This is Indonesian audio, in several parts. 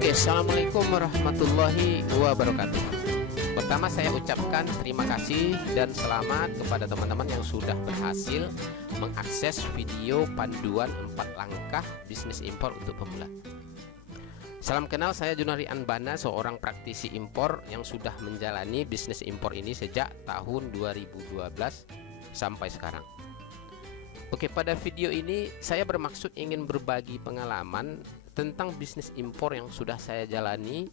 Oke, assalamualaikum warahmatullahi wabarakatuh. Pertama saya ucapkan terima kasih dan selamat kepada teman-teman yang sudah berhasil mengakses video panduan 4 langkah bisnis impor untuk pemula. Salam kenal, saya Junari Anbana, seorang praktisi impor yang sudah menjalani bisnis impor ini sejak tahun 2012 sampai sekarang. Oke, pada video ini saya bermaksud ingin berbagi pengalaman tentang bisnis impor yang sudah saya jalani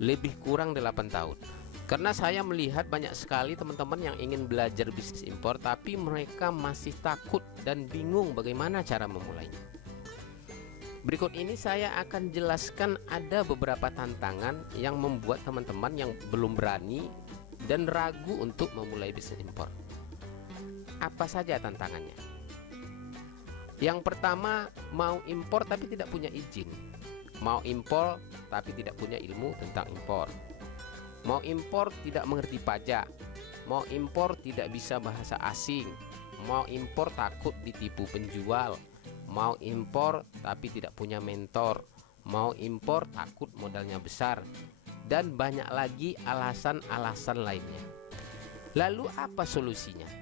lebih kurang 8 tahun. Karena saya melihat banyak sekali teman-teman yang ingin belajar bisnis impor, tapi mereka masih takut dan bingung bagaimana cara memulainya. Berikut ini saya akan jelaskan ada beberapa tantangan yang membuat teman-teman yang belum berani dan ragu untuk memulai bisnis impor. Apa saja tantangannya? Yang pertama, mau impor tapi tidak punya izin. Mau impor tapi tidak punya ilmu tentang impor. Mau impor tidak mengerti pajak. Mau impor tidak bisa bahasa asing. Mau impor takut ditipu penjual. Mau impor tapi tidak punya mentor. Mau impor takut modalnya besar. Dan banyak lagi alasan-alasan lainnya. Lalu apa solusinya?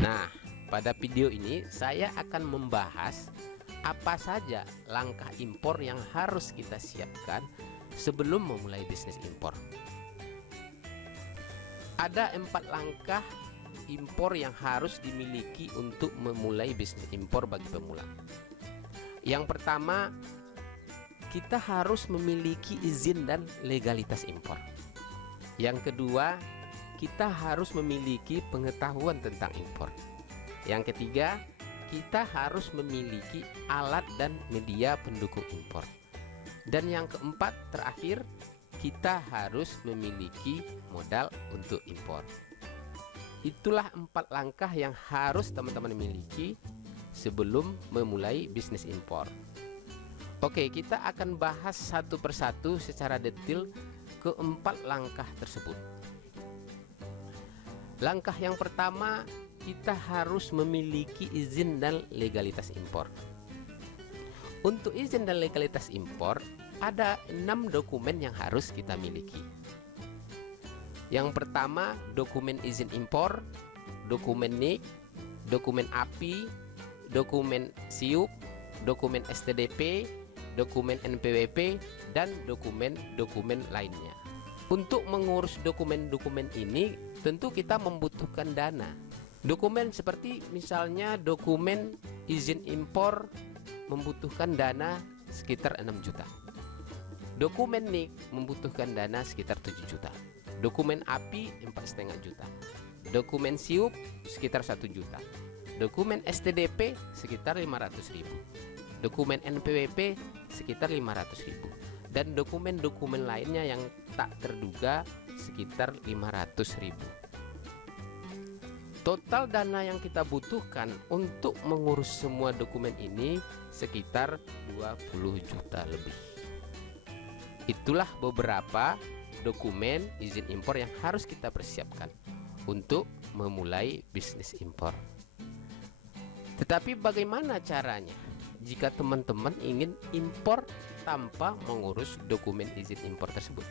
Nah, pada video ini saya akan membahas apa saja langkah impor yang harus kita siapkan sebelum memulai bisnis impor. Ada 4 langkah impor yang harus dimiliki untuk memulai bisnis impor bagi pemula. Yang pertama, kita harus memiliki izin dan legalitas impor. Yang kedua, kita harus memiliki pengetahuan tentang impor. Yang ketiga, kita harus memiliki alat dan media pendukung impor. Dan yang keempat, terakhir, kita harus memiliki modal untuk impor. Itulah 4 langkah yang harus teman-teman miliki sebelum memulai bisnis impor. Oke, kita akan bahas satu persatu secara detail ke-4 langkah tersebut. Langkah yang pertama, kita harus memiliki izin dan legalitas impor. Untuk izin dan legalitas impor, ada 6 dokumen yang harus kita miliki. Yang pertama, dokumen izin impor, dokumen NIK, dokumen API, dokumen SIUP, dokumen STDP, dokumen NPWP, dan dokumen-dokumen lainnya. Untuk mengurus dokumen-dokumen ini, tentu kita membutuhkan dana. Dokumen seperti misalnya dokumen izin impor membutuhkan dana sekitar 6 juta. Dokumen NIK membutuhkan dana sekitar 7 juta. Dokumen API 4,5 juta. Dokumen SIUP sekitar 1 juta. Dokumen STDP sekitar 500.000. Dokumen NPWP sekitar 500.000. Dan dokumen-dokumen lainnya yang tak terduga sekitar 500.000. Total dana yang kita butuhkan untuk mengurus semua dokumen ini sekitar 20 juta lebih. Itulah beberapa dokumen izin impor yang harus kita persiapkan untuk memulai bisnis impor. Tetapi bagaimana caranya jika teman-teman ingin impor tanpa mengurus dokumen izin impor tersebut?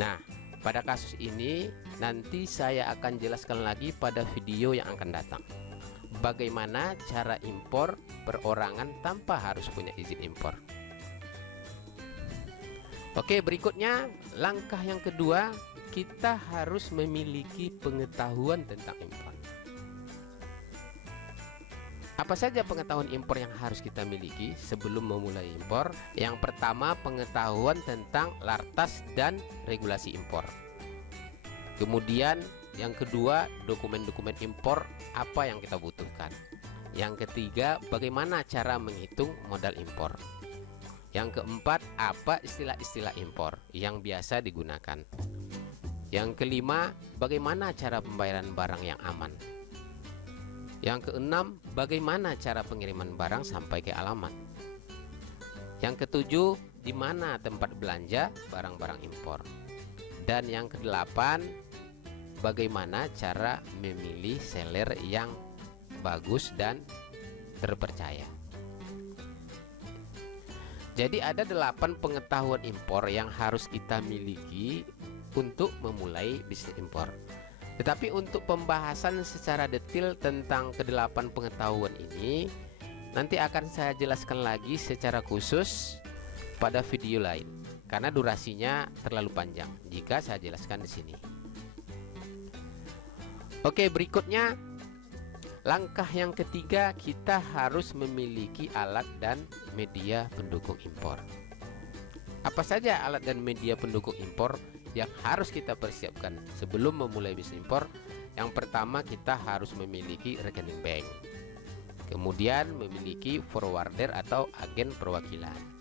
Nah, pada kasus ini nanti saya akan jelaskan lagi pada video yang akan datang. Bagaimana cara impor perorangan tanpa harus punya izin impor. Oke, berikutnya langkah yang kedua, kita harus memiliki pengetahuan tentang impor. Apa saja pengetahuan impor yang harus kita miliki sebelum memulai impor? Yang pertama, pengetahuan tentang lartas dan regulasi impor. Kemudian yang kedua, dokumen-dokumen impor apa yang kita butuhkan. Yang ketiga, bagaimana cara menghitung modal impor. Yang keempat, apa istilah-istilah impor yang biasa digunakan. Yang kelima, bagaimana cara pembayaran barang yang aman. Yang keenam, bagaimana cara pengiriman barang sampai ke alamat. Yang ketujuh, di mana tempat belanja barang-barang impor. Dan yang kedelapan, bagaimana cara memilih seller yang bagus dan terpercaya. Jadi ada 8 pengetahuan impor yang harus kita miliki untuk memulai bisnis impor. Tetapi untuk pembahasan secara detail tentang ke-8 pengetahuan ini nanti akan saya jelaskan lagi secara khusus pada video lain, karena durasinya terlalu panjang jika saya jelaskan di sini. Oke, berikutnya langkah yang ketiga, kita harus memiliki alat dan media pendukung impor. Apa saja alat dan media pendukung impor yang harus kita persiapkan sebelum memulai bisnis impor? Yang pertama, kita harus memiliki rekening bank. Kemudian memiliki forwarder atau agen perwakilan.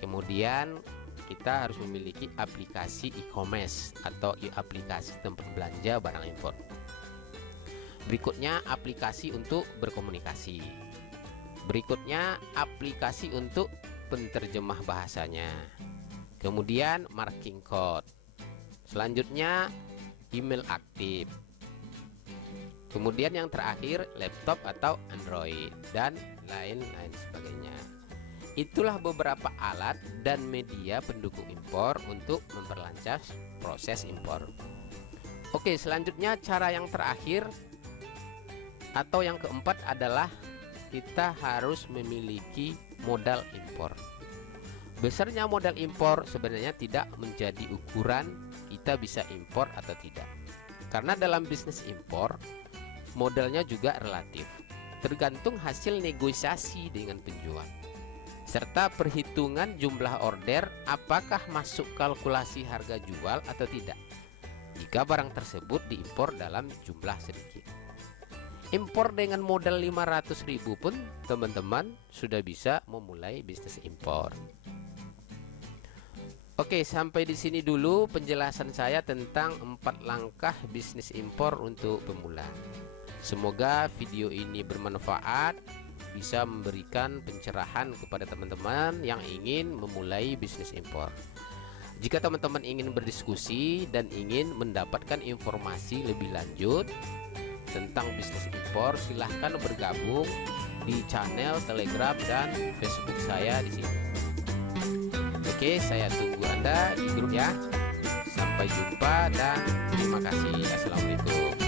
Kemudian kita harus memiliki aplikasi e-commerce atau aplikasi tempat belanja barang impor. Berikutnya aplikasi untuk berkomunikasi. Berikutnya aplikasi untuk penterjemah bahasanya. Kemudian marking code. Selanjutnya email aktif. Kemudian yang terakhir laptop atau Android dan lain-lain sebagainya. Itulah beberapa alat dan media pendukung impor untuk memperlancar proses impor. Oke, selanjutnya cara yang terakhir atau yang keempat adalah kita harus memiliki modal impor. Besarnya modal impor sebenarnya tidak menjadi ukuran kita bisa impor atau tidak. Karena dalam bisnis impor modalnya juga relatif, tergantung hasil negosiasi dengan penjual serta perhitungan jumlah order apakah masuk kalkulasi harga jual atau tidak jika barang tersebut diimpor dalam jumlah sedikit. Impor dengan modal 500.000 pun teman-teman sudah bisa memulai bisnis impor. Oke, sampai di sini dulu penjelasan saya tentang 4 langkah bisnis impor untuk pemula. Semoga video ini bermanfaat, bisa memberikan pencerahan kepada teman-teman yang ingin memulai bisnis impor. Jika teman-teman ingin berdiskusi dan ingin mendapatkan informasi lebih lanjut tentang bisnis impor, silahkan bergabung di channel Telegram dan Facebook saya di sini. Oke, saya tunggu Anda di grup ya. Sampai jumpa dan terima kasih. Assalamualaikum.